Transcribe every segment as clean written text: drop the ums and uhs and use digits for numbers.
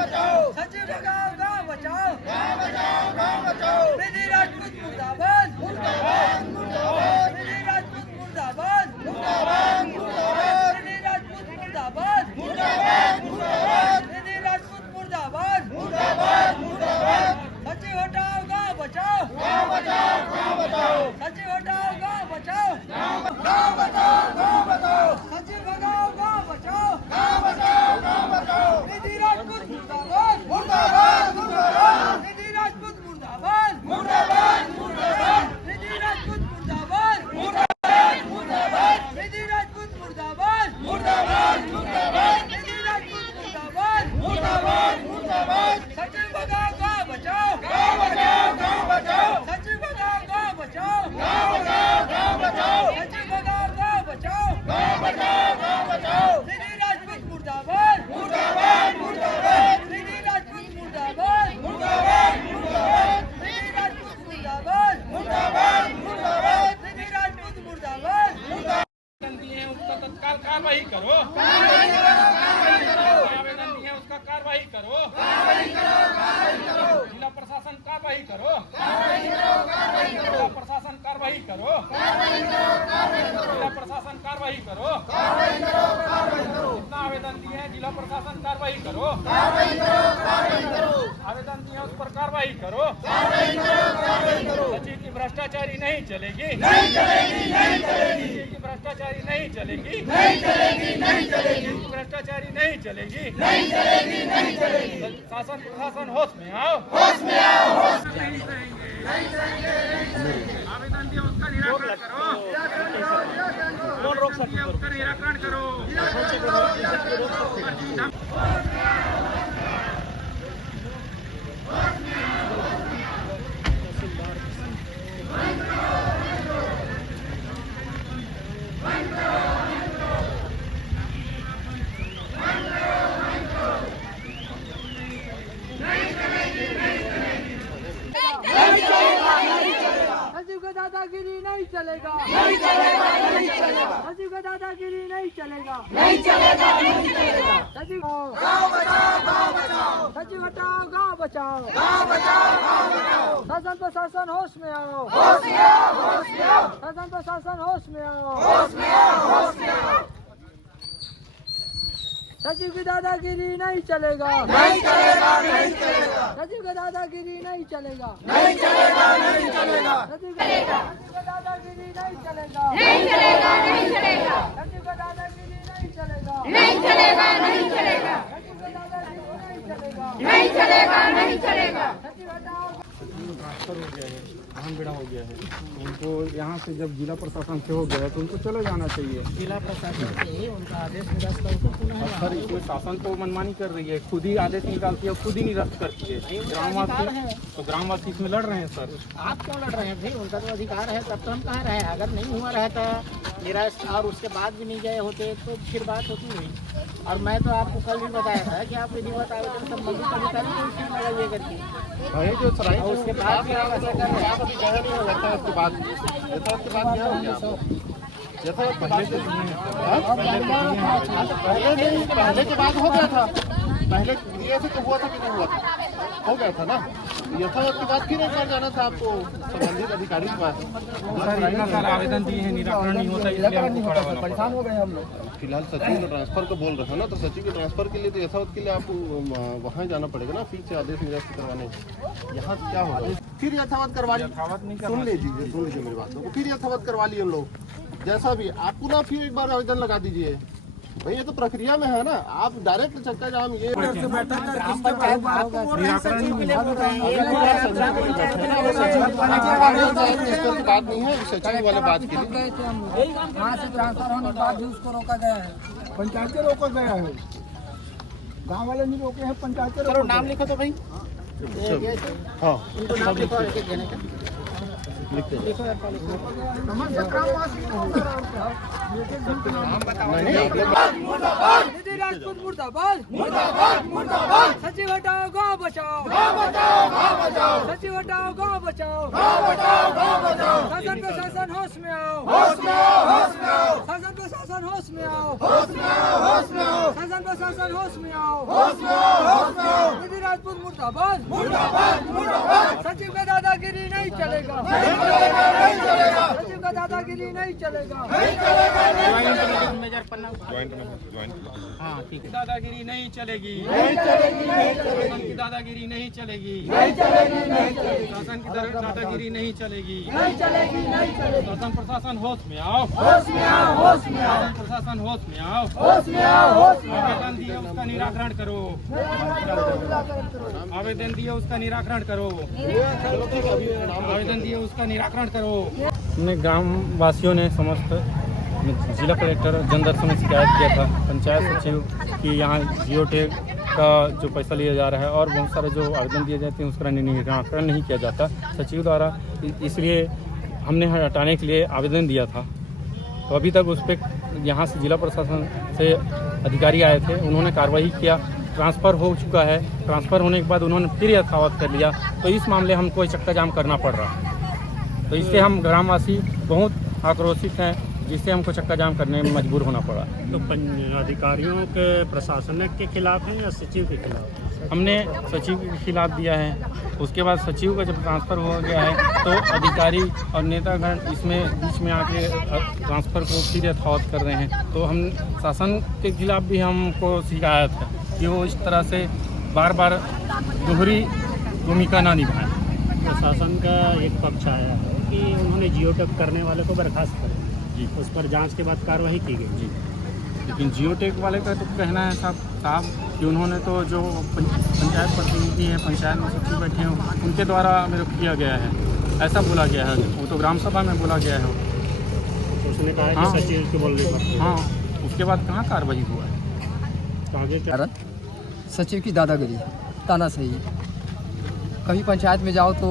बचाओ, सचिव भगाओ गाँव बचाओ, गाँव बचाओ, गाँव बचाओ, निधि राजपूत मुर्दाबाद, मुर्दाबाद, मुर्दाबाद, निधि राजपूत मुर्दाबाद, मुर्दाबाद, मुर्दाबाद, निधि राजपूत मुर्दाबाद, मुर्दाबाद, मुर्दाबाद, निधि राजपूत मुर्दाबाद, मुर्दाबाद, मुर्दाबाद, सचिव हटाओ गाँव बचाओ, गाँव बचाओ, गाँव बचाओ, सचिव हटाओ गाँव बचाओ, गाँव बचाओ, गाँव बचाओ, सचिव भगाओ गाँव बचाओ, गाँव बचाओ, गाँव बचाओ, निधि राजपूत मुर्दाबाद, मुर्दाबाद, मुर्दाबाद, निधि राजपूत मुर्दाबाद, मुर्दाबाद, मुर्दाबाद, निधि राजपूत मुर्दाबाद, मुर्दाबाद, मुर्दाबाद, निधि राजपूत मुर्दाबाद, मुर्दाबाद, मुर्दाबाद, निधि राजपूत मुर्दाबाद, मुर्दाबाद, मुर्दाबाद, सचिव भगाओ गाँव बचाओ, गाँव बचाओ, गाँव बचाओ, सचिव भगाओ गाँव बचाओ, गाँव बचाओ, गाँव बचाओ, सचिव भगाओ गाँव बचाओ, गाँव बचाओ, गाँव बचाओ, निधि राजपूत मुर्दाबाद, मुर्दाबाद, मुर्दाबाद, निधि राजपूत मुर्दाबाद, मुर्दाबाद, मुर्दाबाद, निधि राजपूत मुर्दाबाद, मुर्दाबाद, मुर्दाबाद, निधि राजपूत मुर्दाबाद, आवेदन दिए हैं उसका तत्काल कार्रवाई करो, आवेदन दिए हैं उसका कार्रवाई करो, जिला प्रशासन कार्रवाई करो, जिला प्रशासन कार्रवाई करो, जिला प्रशासन कार्रवाई करो, जितना आवेदन दिए हैं जिला प्रशासन कार्रवाई करो, आवेदन दिए हैं उस पर कार्रवाई करो, सचिव की भ्रष्टाचारी नहीं चलेगी, सचिव की भ्रष्टाचारी नहीं चलेगी, भ्रष्टाचारी नहीं चलेगी, शासन प्रशासन होश में आओ, आवेदन दिया उसका निराकरण करो, कौन रोक सकते हैं उसका निराकरण करो, सचिव का दादागिरी नहीं चलेगा, सचिव का दादागिरी नहीं चलेगा, सचिव गाँव बचाओ, गाँव बचाओ, सचिव हटाओ गाँव बचाओ, गाँव बचाओ, गाँव बचाओ, शासन प्रशासन होश में आओ, होश में आओ, होश में आओ, शासन प्रशासन होश में आओ, होश में आओ, होश में आओ, सचिव की दादागिरी नहीं चलेगा, नहीं चलेगा, नहीं चलेगा, सचिव का दादागिरी नहीं चलेगा, नहीं चलेगा, नहीं चलेगा, सचिव का दादागिरी नहीं चलेगा, नहीं चलेगा, नहीं चलेगा, सचिव का दादागिरी नहीं चलेगा, नहीं चलेगा, नहीं चलेगा, सचिव का दादागिरी नहीं चलेगा, नहीं चलेगा, नहीं चलेगा। सचिव हटाओ ट्रांसफर हो गया है, अहम बेड़ा हो गया है। उनको यहाँ से जब जिला प्रशासन से हो गया है तो उनको चले जाना चाहिए। जिला प्रशासन से उनका आदेश निरस्त करके पुनः सर इसमें शासन तो मनमानी कर रही है, खुद ही आदेश निकालती है, खुद ही निरस्त करती है। ग्रामवासी तो ग्रामवासी इसमें लड़ रहे हैं सर। आप क्यों लड़ रहे हैं भाई? उनका तो अधिकार है, तब तो हम कहाँ रहे। अगर नहीं हुआ रहता निरस्त और उसके बाद भी नहीं गए होते तो फिर बात होती नहीं। और मैं तो आपको कल भी बताया था कि आप विधिवत आवेदन संबंधित अधिकारी को उसमें लगाइए करके, जो सराय और उसके बाद भी आप ऐसा कर रहे हैं। अभी गया नहीं हो जाता है उसके बाद गया हो गया जैसा पहले के बाद हो गया था। पहले दिए थे तो हुआ था कि नहीं हुआ था, हो गया था ना। यथावत के बाद फिर एक बार जाना था आपको संबंधित अधिकारी के पास। सर आवेदन दिए हैं निराकरण नहीं होता, परेशान हो गए हम लोग। फिलहाल सचिव के ट्रांसफर को बोल रहे थे ना, तो सचिव के ट्रांसफर के लिए तो यथावत के लिए आपको वहाँ जाना पड़ेगा ना, फिर से आदेश निरस्त करवाने। यहाँ से क्या होगा, फिर यथावत करवा लीजिए। सुन लीजिए मेरी बात को, फिर यथावत करवा लिए हम लोग। जैसा भी आप पुनः फिर एक बार आवेदन लगा दीजिए भाई, ये तो प्रक्रिया में है ना। आप डायरेक्ट चक्का जाम ये बात नहीं है, सचिव वाले बात के लिए वहाँ से ट्रांसफर होने के बाद भी उसको रोका गया है, पंचायत से रोका गया है, गांव वाले नहीं रोके हैं, पंचायत से रोका। नाम लिखो तो भाई, हाँ इनको नाम लिखो और एक देने का लिखते हैं। समस्या ग्रामवासी को होगा निधि राजपूत मुर्दाबाद, मुर्दाबाद, मुर्दाबाद, सचिव हटाओ गाँव बचाओ, गाँव बचाओ, गाँव बचाओ, सचिव हटाओ गाँव बचाओ, गाँव बचाओ, गाँव बचाओ, शासन प्रशासन होश में आओ, होश में आओ, होश में आओ, शासन प्रशासन होश में आओ, होश में आओ, होश में आओ, शासन प्रशासन होश में आओ, होश में आओ, होश में आओ, राजपूत मुर्दाबाद। मुर्दाबाद मुर्दाबाद सचिव का दादागिरी नहीं चलेगा, नहीं चलेगा नहीं चलेगा सचिव का दादागिरी नहीं चलेगा। नहीं चलेगा नहीं मेजर पन्ना हाँ ठीक है। दादागिरी नहीं चलेगी, नहीं चलेगी नहीं चलेगी शासन की दादागिरी नहीं चलेगी, नहीं चलेगी नहीं चलेगी शासन की दादागिरी नहीं चलेगी। नहीं चलेगी नहीं चलेगी शासन प्रशासन होश में आओ, होश में आओ होश में आओ शासन प्रशासन होश में आओ। होश में आओ होश में आओ आवेदन दिए उसका निराकरण करो, आवेदन दिए उसका निराकरण करो, आवेदन दिए उसका निराकरण करो। हमने ग्राम वासियों ने समस्त जिला कलेक्टर जनदर्शन में शिकायत किया था पंचायत सचिव कि यहाँ जियो टैग का जो पैसा लिया जा रहा है और बहुत सारे जो आवेदन दिए जाते हैं उसका निराकरण नहीं किया जाता सचिव द्वारा, इसलिए हमने हटाने के लिए आवेदन दिया था। तो अभी तक उस पर यहाँ से जिला प्रशासन से अधिकारी आए थे, उन्होंने कार्रवाई किया, ट्रांसफ़र हो चुका है। ट्रांसफ़र होने के बाद उन्होंने फिर यथावत कर लिया, तो इस मामले हमको चक्का जाम करना पड़ रहा है। तो इससे हम ग्रामवासी बहुत आक्रोशित हैं, जिससे हमको चक्का जाम करने में मजबूर होना पड़ा। तो अधिकारियों के प्रशासन के खिलाफ है या सचिव के खिलाफ? हमने सचिव के खिलाफ दिया है, उसके बाद सचिव का जब ट्रांसफ़र हो गया है तो अधिकारी और नेतागण इसमें बीच में आके ट्रांसफ़र को फिर यथावत कर रहे हैं। तो हम शासन के खिलाफ भी हमको शिकायत है कि वो इस तरह से बार बार दोहरी भूमिका ना निभाएं। प्रशासन का एक पक्ष आया है कि उन्होंने जियो टैग करने वाले को बर्खास्त कर जी, उस पर जांच के बाद कार्रवाई की गई जी, लेकिन जियो टैग वाले का तो कहना है साहब कि उन्होंने तो जो पंचायत प्रतिनिधि हैं, पंचायत में सचिव बैठे हैं, उनके द्वारा मेरे को किया गया है, ऐसा बोला गया है। वो तो ग्राम सभा में बोला गया है। तो उसने कहा हाँ। कि सचिव के बोलने पर हाँ, उसके बाद कहाँ कार्रवाई हुआ है। तो आगे क्या? सचिव की दादागिरी तानाशाही, कभी पंचायत में जाओ तो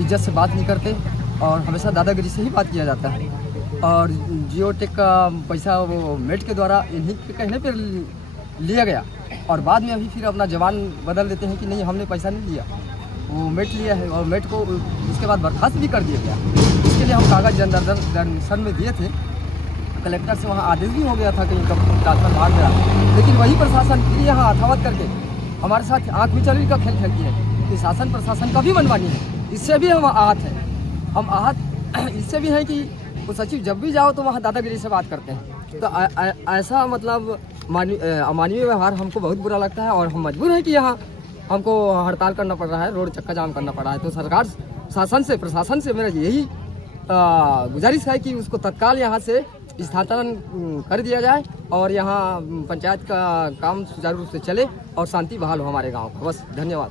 इज्जत से बात नहीं करते और हमेशा दादागिरी से ही बात किया जाता है। और जियो टेक का पैसा वो मेट के द्वारा इन्हीं के कहने पर लिया गया और बाद में अभी फिर अपना जवान बदल देते हैं कि नहीं हमने पैसा नहीं लिया, वो मेट लिया है और मेट को उसके बाद बर्खास्त भी कर दिया गया। इसके लिए हम कागज़ जनदर्शन में दिए थे, कलेक्टर से वहाँ आदेश भी हो गया था कि इनका ट्रांसफर बाहर गया, लेकिन वही प्रशासन फिर यहाँ अथावत करके हमारे साथ आँख मिचौली का खेल खेलती है कि शासन प्रशासन का भी मनमानी है। इससे भी हम आहत हैं, हम आहत इससे भी हैं कि वो सचिव जब भी जाओ तो वहाँ दादागिरी से बात करते हैं। तो ऐसा मतलब अमानवीय व्यवहार हमको बहुत बुरा लगता है और हम मजबूर हैं कि यहाँ हमको हड़ताल करना पड़ रहा है, रोड चक्का जाम करना पड़ रहा है। तो सरकार शासन से प्रशासन से मेरा यही गुजारिश है कि उसको तत्काल यहाँ से स्थानांतरण कर दिया जाए और यहाँ पंचायत का काम सुचारू रूप से चले और शांति बहाल हो हमारे गाँव का। बस धन्यवाद।